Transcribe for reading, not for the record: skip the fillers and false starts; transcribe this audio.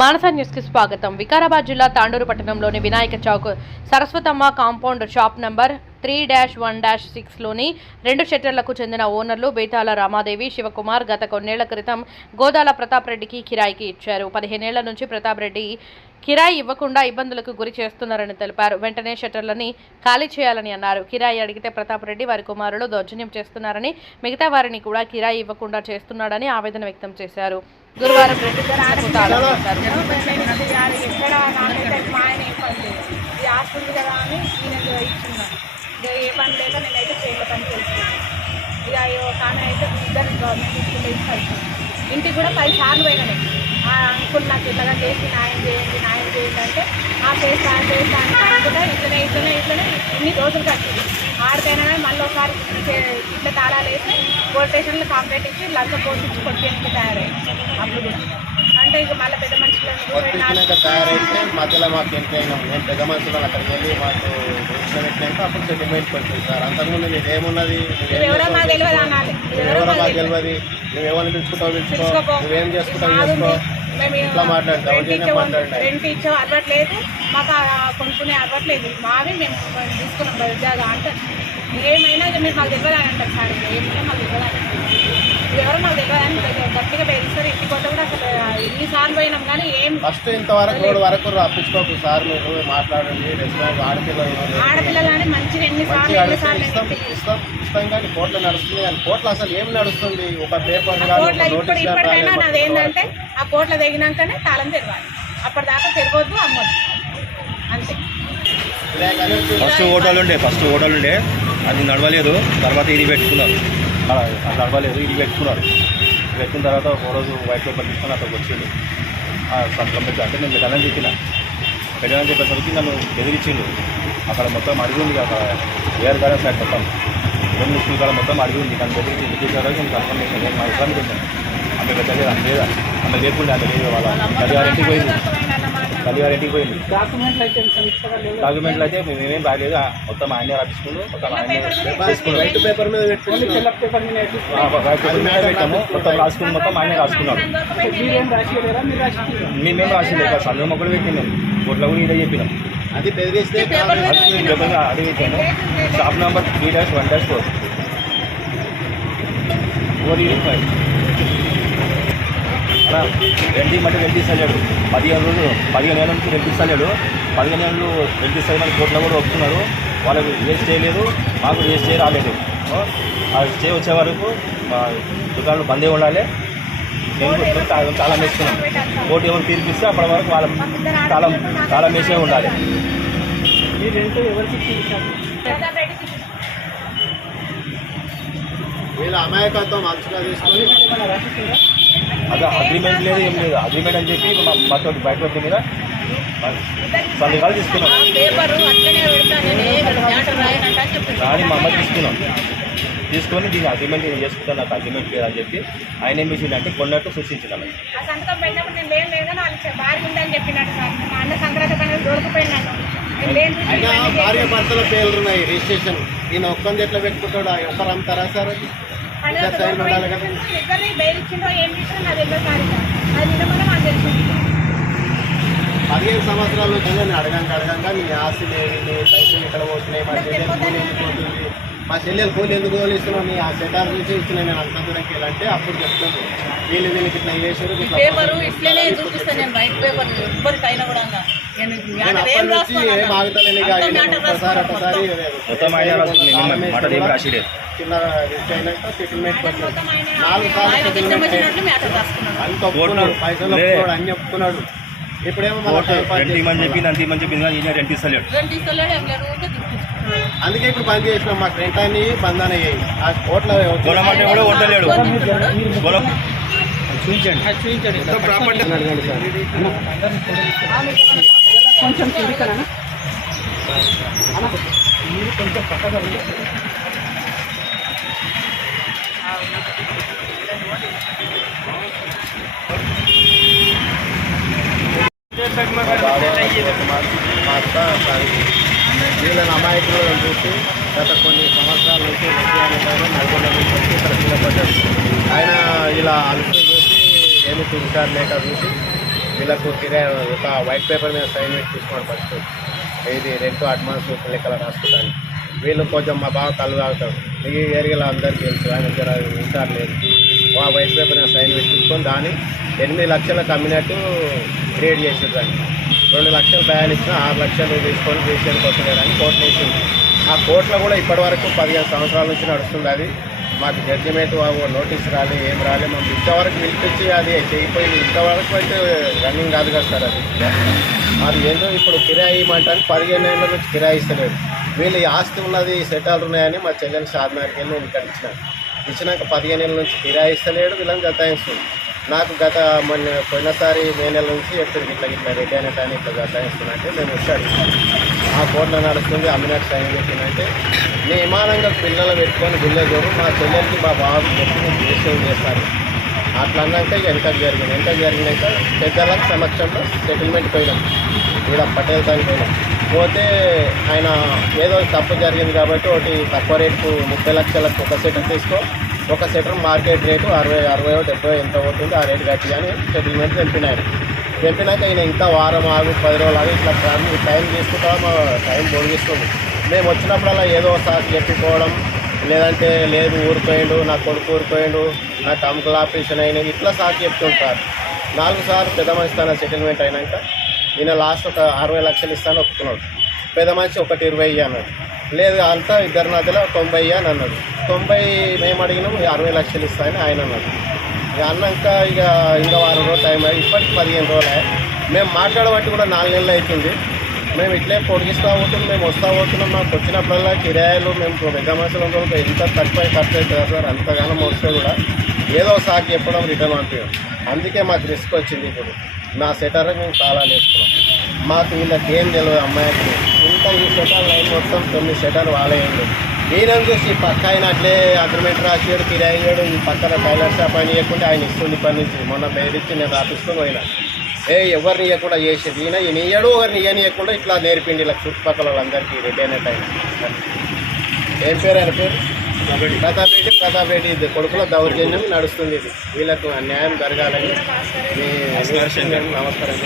మానస news కి స్వాగతం. వికారాబాద్ జిల్లా తాండూరు పట్టణంలోని Vinayaka Chowk Saraswatamma compound shop number 3-1-6 లోని 2 షట్టర్లకు చెందిన ఓనర్లు బేతాల రామాదేవి, శివకుమార్ గత కొన్నేళ్ల క్రితం గోదాల ప్రతాప్ రెడ్డికి కిరాయికి ఇచ్చారు. 15 ఏళ్ల నుంచి ప్రతాప్ రెడ్డి కిరాయి ఇవ్వకుండా ఇబ్బందులకు గురి చేస్తున్నారని తెలిపారు. వెంటనే షట్టర్లని ఖాళీ చేయాలని అన్నారు. కిరాయి అడిగితే ప్రతాప్ రెడ్డి వారి కుమారులు దౌర్జన్యం చేస్తున్నారని, మిగతా వారిని కూడా కిరాయి ఇవ్వకుండా చేస్తున్నాడని ఆవేదన వ్యక్తం చేశారు. గురువారం ఏ పని లేక నేనైతే చేయాల పనికి వెళ్తున్నాను. ఇక కానీ అయితే ఇద్దరు గవర్నమెంట్ స్కూల్లో ఇస్తాను. ఇంటికి కూడా 10 సార్లు పోయినాను. అంకుల్ నాకు ఇట్లాగా చేసి న్యాయం చేయండి అంటే చేస్తాను అనుకుంటా ఇట్లనే ఇన్ని రోజులు కట్టింది. ఆడికైనా కానీ మళ్ళీ ఒకసారి ఇట్లా తాళాలు వేసి పోలీస్ స్టేషన్లో కంప్లైంట్ ఇచ్చి లంచ పోషించి కొట్టేందుకు తయారైంది. అప్పుడు అంటే ఇక మళ్ళీ పెద్ద మనుషులు తయారైతే మధ్యలో మాకు ఎంతైనా మేము పెద్ద మనుషులు అక్కడికి వెళ్ళి మాకు పెట్టినాక అప్పుడు సెటిల్మెంట్ పెట్టింది సార్. అంతకుముందు నీకు ఏమున్నది, ఎవరో మాకు తెలియదు అనాలి, ఎవరో మాకు తెలియదు, నువ్వు ఎవరిని పిలుచుకుంటావు నువ్వేం చేసుకుంటావు చేసుకో, ఇట్లా మాట్లాడతావు రెంట్ ఇచ్చే అలవాట్లేదు, మాకు కొనుక్కునే అలవాట్లేదు. మావి మేము తీసుకున్నాం బజాగా అంటే ఏమైనా మీరు మాకు తెలియదు అని అంటారు సార్. ఏమైనా మాకు తెలియదు ఎవరో మాకు తెలియదు అని గట్టిగా బెదిరిస్తారు. ఇంటికి కొత్త కూడా అసలు ఎన్నిసార్లు పోయినాం కానీ ఏం ఫస్ట్ ఇంతవరకు రప్పించుకోకు సార్. మీరు మాట్లాడండి, ఆడపిల్లలు అని మంచిగా ఎన్నిసార్లు ఇస్తాం కానీ కోర్టులో నడుస్తుంది. కానీ కోర్టులో అసలు ఏం నడుస్తుంది? ఒక పేపర్ ఇప్పటికైనా నాది ఏంటంటే ఆ కోర్టులో దిగినాకనే తాళం తెరవాలి, అప్పటిదాకా తెరవద్దు, అమ్మొద్దు అంతే. ఫస్ట్ హోటల్ ఉండే అది నడవలేదు. తర్వాత ఇది పెట్టుకున్నారు, నడవలేదు, ఇది పెట్టుకున్నారు. పెట్టిన తర్వాత ఒక రోజు వైట్ పేపర్ తీసుకొని అక్కడికి వచ్చిండు. కంప్లైంట్ అంటే నేను పెట్టాలని చెప్పేసరికి నన్ను బెదిరించిండు. అక్కడ మొత్తం అడిగి ఉంది, అక్కడ ఏఆర్ గార్డెన్ సైడ్ మొత్తం రెండు స్కూల్ కాడ మొత్తం అడిగి ఉంది. నన్ను బెదిరించి ఇంటికి నేను కన్ఫర్మ్ చేశాను. నేను మా ఇబ్బంది పెట్టాను. ఆమె పెట్టలేదు, ఆమె లేదా, ఆమె లేకుండా ఆమె లేదు. వాళ్ళ తల్లిగారింటికి పోయింది. డాక్యుమెంట్లు అయితే మేమేం రాలేదు, మొత్తం ఆయనే రాపించుకుంటూ మొత్తం ఆయనే వైట్ పేపర్ మీద పెట్టాము. మొత్తం రాసుకుని మొత్తం ఆయనే రాసుకున్నాడు. మేమేం రాసింది సంఘం ఒకటి పెట్టింది. మేము కోట్ల కూడా ఇదే చెప్పినాం. అది బెదిరిస్తే అడిగిపోయాను. షాప్ నెంబర్ 3-1-4 అలా రెంట్ ఇస్తలేడు. 15 ఏళ్ళ నుంచి రెంట్ ఇస్తలేడు. 15 ఏళ్ళు రెంట్ ఇస్తామని కోర్టులో కూడా ఒప్పుకున్నారు. వాళ్ళకి ఏ స్టే లేదు, మాకు ఏ స్టే రాలేదు. ఆ స్టే వచ్చే వరకు మా దుకాణాలు బందే ఉండాలి. నేను తాళం వేసుకున్నాను. కోర్టు ఎవరు తీర్పిస్తే అప్పటి వరకు వాళ్ళ తాళం వేసే ఉండాలి. వీళ్ళ అమాయకత్వం మంచిగా తీసుకొని అది అగ్రిమెంట్ లేదు, ఏం లేదు. అగ్రిమెంట్ అని చెప్పి మాతో బయట వ్యక్తి మీద సందేహాలు తీసుకున్నాం. కానీ మా అమ్మ తీసుకొని దీన్ని అగ్రిమెంట్ నేను చేసుకుంటాను, నాకు అగ్రిమెంట్ లేదని చెప్పి ఆయన ఏం చేసిందంటే కొన్నట్టు సూచించాను. అయినా భార్య భర్తల పేర్లు ఉన్నాయి, రిజిస్ట్రేషన్. ఈయన ఒక్కంది ఎట్లా పెట్టుకుంటాడు? ఒకరు అమ్ముతారా సార్? అది ఉండాలి కదా. 15 సంవత్సరాల నుంచి నేను అడగంగా నీ ఆస్తి లేదు, నీ పైసలు ఎక్కడ పోతున్నాయి, మా చెల్లెలు కూలి ఎందుకు తోలిస్తున్నావు, నీ ఆ సెటార్ నుంచి ఇచ్చిన నేను అంత దూరంకి వెళ్ళంటే అప్పుడు చెప్తాను. వీళ్ళకి ఇట్లా చేశారు. నేను అప్పటి నుంచి ఏం ఆగుతాను. చిన్న రిచ్ అయినాక సెటిల్మెంట్ పెట్టాడు. 4 సార్లు సెటిల్మెంట్ అంత ఒప్పుకున్నాడు, పైసలు ఒప్పుకున్నాడు, అన్ని ఒప్పుకున్నాడు. ఇప్పుడేమో అందుకే ఇప్పుడు బంద్ చేసినాం. మాకు రెంట్ అని బంద్ అయ్యాయి. ఆ కోట్ల చూపించండి కొంచెం మీరు కొంచెం పక్కగా వీళ్ళని అమాయకులను చూసి గత కొన్ని సంవత్సరాల నుంచి నల్గొండ నుంచి ఇక్కడ నిలబడ్డారు. ఆయన ఇలా అలసి చూసి ఏమి చూసారు లేక చూసి వీళ్ళకు కిరాయి ఒక వైట్ పేపర్ మీద సైన్ పెట్టి తీసుకోండి ఫస్ట్, ఇది రెంట్ అడ్వాన్స్ లెక్కల రాసుకుంటాను. వీళ్ళు కొంచెం మా బావ కళ్ళు తాగుతాడు, ఈ ఏరియాలో అందరికీ తెలుసు, ఆయన దగ్గర ఇన్సార్ లేదు. ఆ వైట్ పేపర్ మీద సైన్ పెట్టి తీసుకొని దాన్ని 8 లక్షలకు అమ్మినట్టు క్రియేట్ చేసారు. దాన్ని 2 లక్షలు బ్యాన్ ఇచ్చిన 6 లక్షలు తీసుకొని చేసేందుకు వస్తలేదని కోర్టు వేసింది. ఆ కోర్టులో కూడా ఇప్పటివరకు 15 సంవత్సరాల నుంచి నడుస్తుంది. అది మాకు జడ్జిమెంట్ నోటీస్ రాలే, ఏం రాలే. మనం ఇంతవరకు పిలిపించి అది చేయిపోయింది. ఇంతవరకు అయితే రన్నింగ్ కాదు కదా సార్. అది ఏంటో ఇప్పుడు కిరాయి ఇవ్వమంటాను 15 ఏళ్ళ నుంచి కిరాయి ఇస్తలేదు. వీళ్ళు ఈ ఆస్తి ఉన్నది, సెటాలు ఉన్నాయని మా చెల్లెలు షాద్నగర్కి వెళ్ళి నేను ఇక్కడ ఇచ్చినాక 15 ఏళ్ళ నుంచి కిరాయి ఇస్తలేడు. వీళ్ళని గతాయిస్తుంది. నాకు పోయినసారి మే నెల నుంచి ఎప్పుడు ఇట్లా రెడ్డి అయినట్టు అని ఇట్లా గతాయిస్తున్నట్టే మేము వచ్చాడు. ఆ కోర్టులో నడుస్తుంది, అమ్మినట్టు సైన్ పెట్టిందంటే నేను విమానంగా పిల్లలు పెట్టుకొని గుళ్ళేదోరు మా చెల్లెలకి మా బాబు చెప్పి నేను చేసేవి చేస్తాను. అట్లా అన్నాక ఇక ఎంత జరిగినాక పెద్దల సమక్షంలో సెటిల్మెంట్ పోయినాం. ఇక్కడ పటేల్ దానికి పోతే ఆయన ఏదో తప్పు జరిగింది కాబట్టి ఒకటి తక్కువ రేటుకు 30 లక్షలకు ఒక సెటర్ తీసుకో, ఒక సెటర్ మార్కెట్ రేటు 60, 70 ఎంత అవుతుంది ఆ రేటు కట్టి అని సెటిల్మెంట్ తెంపినాక ఈయన ఇంకా వారం ఆగు 10 రోజులు ఆగి ఇట్లా టైం తీసుకుంటా మా టైం పొడిగిస్తుంది. మేము వచ్చినప్పుడల్లా ఏదో ఒకసారి చెప్పిపోవడం, లేదంటే లేదు ఊరిపోయిండు, నా కొడుకు ఊరిపోయిండు, నాకు అంకుల్ ఆపరేషన్ అయినాయి, ఇట్లా సార్ చెప్తుంటారు. 4 సార్లు పెద్ద మనిషి తన సెటిల్మెంట్ అయినాక ఈయన లాస్ట్ ఒక 60 లక్షలు ఇస్తాను ఒప్పుకున్నాడు. పెద్ద మనిషి 120 అన్నాడు. లేదు అంతా ఇద్దరు నదిలో 90 అని అన్నాడు. 90 మేము అడిగినాం, 60 లక్షలు ఇస్తాయని ఆయన అన్నాడు. ఇక అన్నాక ఇంకా వారం రోజులు టైం అయ్యి ఇప్పటికి 15 రోజులే. మేము మాట్లాడబట్టి కూడా 4 నెలలు అవుతుంది. మేము ఇట్లే పొడిగిస్తూ పోతున్నాం, మేము వస్తూ పోతున్నాం. మాకు వచ్చినప్పుడల్లా కిరాయిలు మేము పెద్ద మనుషుల ఎంత తక్కువ ఖర్చు అవుతుంది సార్. అంతగానో వస్తే కూడా ఏదో సాకి చెప్పడం రిటర్న్ పంపించాం. అందుకే మాకు రిస్క్ వచ్చింది. ఇప్పుడు నా సెటర్ మేము తాళాలు వేసుకున్నాం. మాకు వీళ్ళకి ఏం తెలియదు అమ్మాయికి. ఇంకా ఈ సెటర్ లైన్ మొత్తం 9 సెటర్ వాళ్ళేయండి. ఈయనని చూసి పక్క ఆయన అట్లే అగ్రిమెంట్ రాసాడు, కిరాయి ఇయ్యాడు. ఈ పక్కన టైలర్ షాప్ అని ఇవ్వకుంటే ఆయన ఇస్తుంది పని నుంచి. మొన్న బయటిచ్చి నేను రాపిసుకొని పోయినా. ఎవరిని ఇవ్వకుండా చేసేది ఈయన ఇయ్యడు, ఎవరిని ఇవ్వనియకుండా ఇట్లా నేర్పిండి ఇలా చుట్టుపక్కల వాళ్ళందరికీ రెడ్డి అయినట్టు ఆయన. ఏం పేరు ఆయన పేరు? ప్రతాప్ రెడ్డి. ఇది కొడుకుల దౌర్జన్యం నడుస్తుంది. ఇది వీళ్ళకు న్యాయం జరగాలని నమస్కారం.